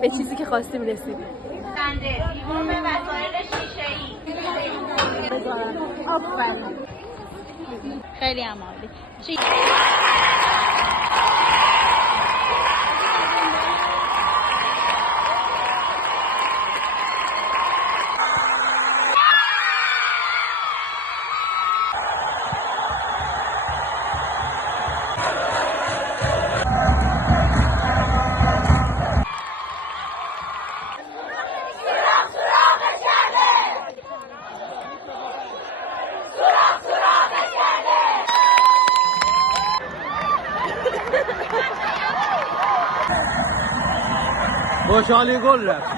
به چیزی که خواستیم رسیدیم. لیوان به وسایل شیشه‌ای. آفرین. خیلی هم عالی. خوشحالی گل رفت.